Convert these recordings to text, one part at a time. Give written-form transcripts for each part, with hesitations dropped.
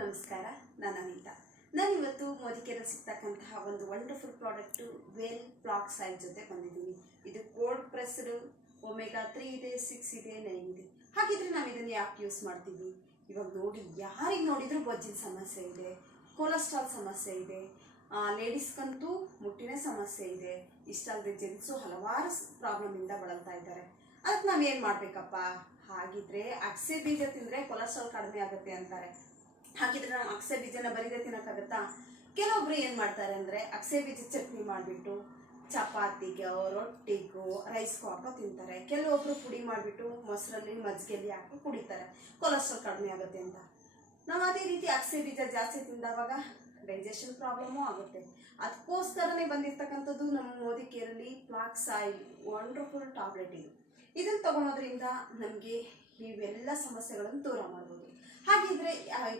ನಮಸ್ಕಾರ. ನಾನು ಅನಿತಾ. ನಾನಿವತ್ತು ಮೋದಿಕೆಯಲ್ಲಿ ಸಿಗ್ತಕ್ಕಂತಹ ಒಂದು ವಂಡರ್ಫುಲ್ ಪ್ರಾಡಕ್ಟು ವೇಲ್ ಫ್ಲಾಕ್ಸ್ ಆಯಿಲ್ ಜೊತೆ ಬಂದಿದ್ದೀನಿ. ಇದು ಕೋಲ್ಡ್ ಪ್ರೆಸ್ಡ್ ಒಮೆಗಾ 3 ಇದೆ, 6 ಇದೆ, 9 ಇದೆ. ಹಾಗಿದ್ರೆ ನಾವು ಇದನ್ನು ಯಾಕೆ ಯೂಸ್ ಮಾಡ್ತೀವಿ? ಇವಾಗ ನೋಡಿ, ಯಾರಿಗೆ ನೋಡಿದರೂ ಬೊಜ್ಜಿನ ಸಮಸ್ಯೆ ಇದೆ, ಕೊಲೆಸ್ಟ್ರಾಲ್ ಸಮಸ್ಯೆ ಇದೆ, ಲೇಡೀಸ್ಗಂತೂ ಮುಟ್ಟಿನ ಸಮಸ್ಯೆ ಇದೆ. ಇಷ್ಟಲ್ಲದೆ ಜೆಂಟ್ಸು ಹಲವಾರು ಪ್ರಾಬ್ಲಮಿಂದ ಬಳಲ್ತಾ ಇದ್ದಾರೆ. ಅದಕ್ಕೆ ನಾವೇನು ಮಾಡಬೇಕಪ್ಪ? ಹಾಗಿದ್ರೆ ಅಗಸೆ ಬೀಜ ತಿಂದರೆ ಕೊಲೆಸ್ಟ್ರಾಲ್ ಕಡಿಮೆ ಆಗುತ್ತೆ ಅಂತಾರೆ. ಹಾಗಿದ್ರೆ ನಾವು ಅಗಸೆ ಬೀಜನ ಬರೀದೆ ತಿನ್ನೋಕ್ಕಾಗತ್ತಾ? ಕೆಲವೊಬ್ರು ಏನು ಮಾಡ್ತಾರೆ ಅಂದರೆ ಅಗಸೆ ಬೀಜ ಚಟ್ನಿ ಮಾಡಿಬಿಟ್ಟು ಚಪಾತಿಗೋ ರೊಟ್ಟಿಗೋ ರೈಸ್ಗೋ ಹಾಕೋ ತಿಂತಾರೆ. ಕೆಲವೊಬ್ರು ಪುಡಿ ಮಾಡಿಬಿಟ್ಟು ಮೊಸರಲ್ಲಿ ಮಜ್ಜಿಗೆಯಲ್ಲಿ ಹಾಕಿ ಕುಡಿತಾರೆ, ಕೊಲೆಸ್ಟ್ರಾಲ್ ಕಡಿಮೆ ಆಗುತ್ತೆ ಅಂತ. ನಾವು ಅದೇ ರೀತಿ ಅಗಸೆ ಬೀಜ ಜಾಸ್ತಿ ತಿಂದವಾಗ ಡೈಜೆಷನ್ ಪ್ರಾಬ್ಲಮ್ಮು ಆಗುತ್ತೆ. ಅದಕ್ಕೋಸ್ಕರನೇ ಬಂದಿರ್ತಕ್ಕಂಥದ್ದು ನಮ್ಮ ಮೋದಿ ಕೇರಲ್ಲಿ ಫ್ಲಾಕ್ಸ್ ಆಯಿಲ್ ವಂಡರ್ಫುಲ್ ಟ್ಯಾಬ್ಲೆಟ್. ಇದನ್ನು ತಗೊಳೋದ್ರಿಂದ ನಮಗೆ ಇವೆಲ್ಲ ಸಮಸ್ಯೆಗಳನ್ನು ದೂರ ಮಾಡ್ಬೋದು. ಹಾಗಿದ್ರೆ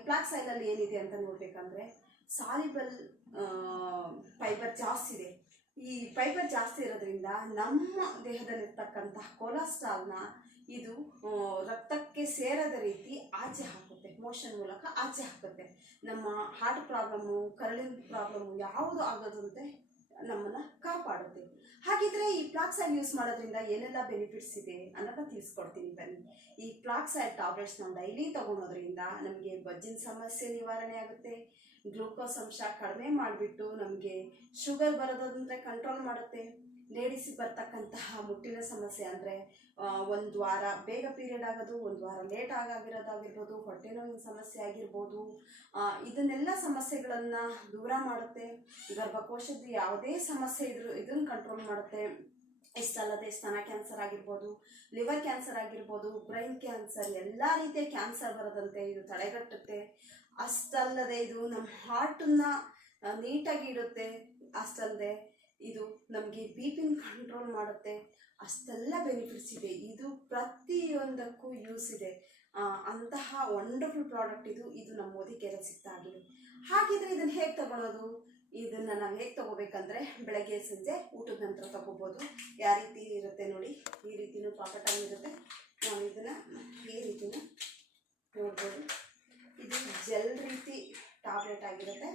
ಫ್ಲಾಕ್ಸ್ ಆಯಿಲಲ್ಲಿ ಏನಿದೆ ಅಂತ ನೋಡಬೇಕಂದ್ರೆ ಸಾಲ್ಯುಬಲ್ ಫೈಬರ್ ಜಾಸ್ತಿ ಇದೆ. ಈ ಫೈಬರ್ ಜಾಸ್ತಿ ಇರೋದ್ರಿಂದ ನಮ್ಮ ದೇಹದಲ್ಲಿರ್ತಕ್ಕಂತಹ ಕೊಲೆಸ್ಟ್ರಾಲ್ನ ಇದು ರಕ್ತಕ್ಕೆ ಸೇರದ ರೀತಿ ಆಚೆ ಹಾಕುತ್ತೆ, ಮೋಷನ್ ಮೂಲಕ ಆಚೆ ಹಾಕುತ್ತೆ. ನಮ್ಮ ಹಾರ್ಟ್ ಪ್ರಾಬ್ಲಮ್ಮು, ಕರಳಿನ ಪ್ರಾಬ್ಲಮ್ಮು ಯಾವುದು ಆಗೋದಂತೆ ನಮ್ಮನ್ನು ಕಾಪಾಡುತ್ತೆ. ಹಾಗಿದ್ರೆ ಈ ಫ್ಲಾಕ್ಸ್ ಆಯಿಲ್ ಯೂಸ್ ಮಾಡೋದ್ರಿಂದ ಏನೆಲ್ಲ ಬೆನಿಫಿಟ್ಸ್ ಇದೆ ಅನ್ನೋದನ್ನ ತಿಳಿಸ್ಕೊಡ್ತೀನಿ ಬನ್ನಿ. ಈ ಫ್ಲಾಕ್ಸ್ ಆಯಿಲ್ ಟ್ಯಾಬ್ಲೆಟ್ಸ್ ನಾವು ಡೈಲಿ ತೊಗೊಳೋದ್ರಿಂದ ನಮಗೆ ಬೊಜ್ಜಿನ ಸಮಸ್ಯೆ ನಿವಾರಣೆ ಆಗುತ್ತೆ. ಗ್ಲೂಕೋಸ್ ಅಂಶ ಕಡಿಮೆ ಮಾಡಿಬಿಟ್ಟು ನಮಗೆ ಶುಗರ್ ಬರೋದಂದರೆ ಕಂಟ್ರೋಲ್ ಮಾಡುತ್ತೆ. ಲೇಡೀಸಿಗೆ ಬರ್ತಕ್ಕಂತಹ ಮುಟ್ಟಿನ ಸಮಸ್ಯೆ ಅಂದರೆ ಒಂದು ವಾರ ಬೇಗ ಪೀರಿಯಡ್ ಆಗೋದು, ಒಂದು ವಾರ ಲೇಟ್ ಆಗಿರೋದಾಗಿರ್ಬೋದು, ಹೊಟ್ಟೆ ನೋವಿನ ಸಮಸ್ಯೆ ಆಗಿರ್ಬೋದು, ಇದನ್ನೆಲ್ಲ ಸಮಸ್ಯೆಗಳನ್ನು ದೂರ ಮಾಡುತ್ತೆ. ಗರ್ಭಕೋಶದ ಯಾವುದೇ ಸಮಸ್ಯೆ ಇದ್ರೂ ಇದನ್ನು ಕಂಟ್ರೋಲ್ ಮಾಡುತ್ತೆ. ಇಷ್ಟಲ್ಲದೆ ಸ್ತನ ಕ್ಯಾನ್ಸರ್ ಆಗಿರ್ಬೋದು, ಲಿವರ್ ಕ್ಯಾನ್ಸರ್ ಆಗಿರ್ಬೋದು, ಬ್ರೈನ್ ಕ್ಯಾನ್ಸರ್, ಎಲ್ಲ ರೀತಿಯ ಕ್ಯಾನ್ಸರ್ ಬರದಂತೆ ಇದು ತಡೆಗಟ್ಟುತ್ತೆ. ಅಷ್ಟಲ್ಲದೆ ಇದು ನಮ್ಮ ಹಾರ್ಟನ್ನು ನೀಟಾಗಿ ಇಡುತ್ತೆ. ಅಷ್ಟಲ್ಲದೆ ಇದು ನಮಗೆ ಬಿ ಪಿನ ಕಂಟ್ರೋಲ್ ಮಾಡುತ್ತೆ. ಅಷ್ಟೆಲ್ಲ ಬೆನಿಫಿಟ್ಸ್ ಇದೆ. ಇದು ಪ್ರತಿಯೊಂದಕ್ಕೂ ಯೂಸ್ ಇದೆ. ಅಂತಹ ವಂಡರ್ಫುಲ್ ಪ್ರಾಡಕ್ಟ್ ಇದು ನಮ್ಮ ಮೋದಿ ಕೇರಲ್ಲಿ ಸಿಗ್ತಾ ಆಗಿದೆ. ಹಾಗಿದ್ರೆ ಇದನ್ನು ಹೇಗೆ ತಗೊಳ್ಳೋದು? ಇದನ್ನು ನಾವು ಹೇಗೆ ತೊಗೋಬೇಕಂದ್ರೆ ಬೆಳಗ್ಗೆ ಸಂಜೆ ಊಟದ ನಂತರ ತೊಗೋಬೋದು. ಯಾವ ರೀತಿ ಇರುತ್ತೆ ನೋಡಿ, ಈ ರೀತಿಯೂ ಪಾಕೆಟಾಗಿರುತ್ತೆ. ನಾವು ಇದನ್ನು ಈ ರೀತಿಯೂ ನೋಡ್ಬೋದು. ಇದು ಜೆಲ್ ರೀತಿ ಟ್ಯಾಬ್ಲೆಟ್ ಆಗಿರುತ್ತೆ.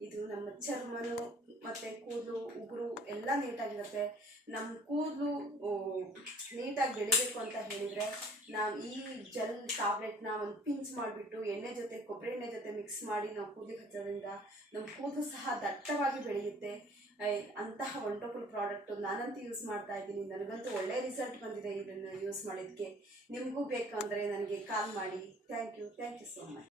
ಇದು ನಮ್ಮ ಚರ್ಮನು ಮತ್ತು ಕೂದಲು, ಉಗುರು ಎಲ್ಲ ನೀಟಾಗಿರುತ್ತೆ. ನಮ್ಮ ಕೂದಲು ನೀಟಾಗಿ ಬೆಳಿಬೇಕು ಅಂತ ಹೇಳಿದರೆ ನಾವು ಈ ಜೆಲ್ ಟ್ಯಾಬ್ಲೆಟ್ನ ಒಂದು ಪಿಂಚ್ ಮಾಡಿಬಿಟ್ಟು ಎಣ್ಣೆ ಜೊತೆ, ಕೊಬ್ಬರಿ ಎಣ್ಣೆ ಜೊತೆ ಮಿಕ್ಸ್ ಮಾಡಿ ನಾವು ಕೂದಲಿಗೆ ಹಚ್ಚೋದ್ರಿಂದ ನಮ್ಮ ಕೂದಲು ಸಹ ದಟ್ಟವಾಗಿ ಬೆಳೆಯುತ್ತೆ. ಅಂತಹ ವಂಡರ್ಫುಲ್ ಪ್ರಾಡಕ್ಟು ನಾನಂತೂ ಯೂಸ್ ಮಾಡ್ತಾ ಇದ್ದೀನಿ. ನನಗಂತೂ ಒಳ್ಳೆಯ ರಿಸಲ್ಟ್ ಬಂದಿದೆ ಇದನ್ನು ಯೂಸ್ ಮಾಡಿದ್ದಕ್ಕೆ. ನಿಮಗೂ ಬೇಕಂದರೆ ನನಗೆ ಕಾಲ್ ಮಾಡಿ. Thank you so much.